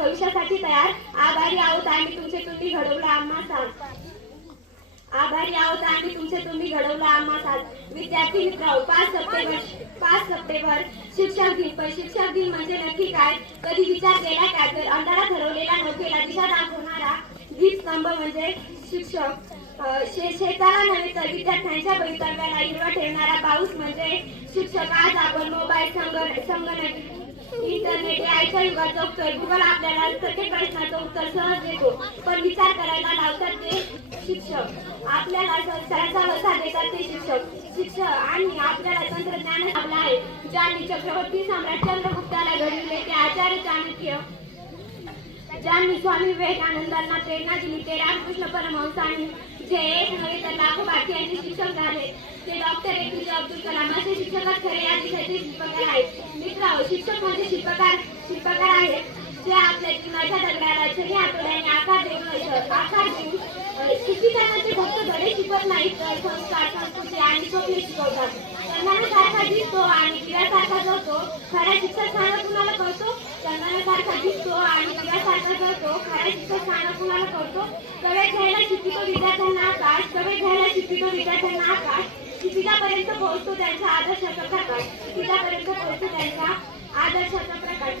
भविष्यासाठी तयार. आभारी आहोत आम्ही तुमचे, तुम्ही घडवलं आम्हा साथ. आभारी आहोत आम्ही तुमचे, तुम्ही घडवलं आम्हा साथ. विद्यार्थी मित्र, 5 सप्टेंबर शिक्षक दिन. पण शिक्षक दिन म्हणजे नक्की काय? कधी विचार केला का? तर अंधारा ठरवलेला नोकरीला दिशा दाखवणारा दीपस्तंभ म्हणजे शिक्षक. शेताला नव्हे तर विद्यार्थ्यांच्या भवितव्याला हिरवा ठेवणारा पाऊस म्हणजे शिक्षक. आज आपण मोबाईल, संगणक, इंटरनेट याच्या युगात जगतोय. गुगल आपल्याला प्रत्येक प्रश्नाचं उत्तर सहज देतो, पण विचार करायला लावतात ते शिक्षक. आपल्याला संस्काराचा वसा देतात ते शिक्षक. आणि आपल्याला तंत्रज्ञान लाभलं आहे. ज्यांनी चक्रवर्ती सम्राट चंद्रगुप्ताला घडविले ते आचार्य चाणक्य. ज्यांनी स्वामी विवेकानंदांना प्रेरणा दिली ते रामकृष्ण परमहंसांनी. जे एक नव्हे तर लाखो भारतीयांचे शिक्षक झाले ते डॉक्टर एपीजे अब्दुल कलाम. असे शिक्षकच खरे या दिशेचे शिल्पकार आहेत. मित्रांनो, शिक्षक म्हणजे शिल्पकार आहेत जे आपल्या जीवनाच्या दगडाला छडी हातोड्याने आकार देऊन शिक्षकांचे फक्त धडे शिकवत नाहीत तर संस्कार, संस्कृती आणि स्वप्ने शिकवतात. चंदनासारखा दिसतो आणि दिव्यासारखा जळतो खरा शिक्षक स्थान कुणाला कळतो? चंदनासारखा दिसतो आणि दिव्यासारखा जळतो खरा शिक्षक स्थान कुणाला कळतो? कवे घ्यायला शिकवितो विद्यार्थ्यांना आकाश, कवे घ्यायला शिकवितो विद्यार्थ्यांना आकाश. शिक्षकापर्यंत पोहोचतो त्यांचा आदर्शाचा प्रकाश. शिक्षकापर्यंत पोहोचतो त्यांचा आदर्शाचा प्रकाश.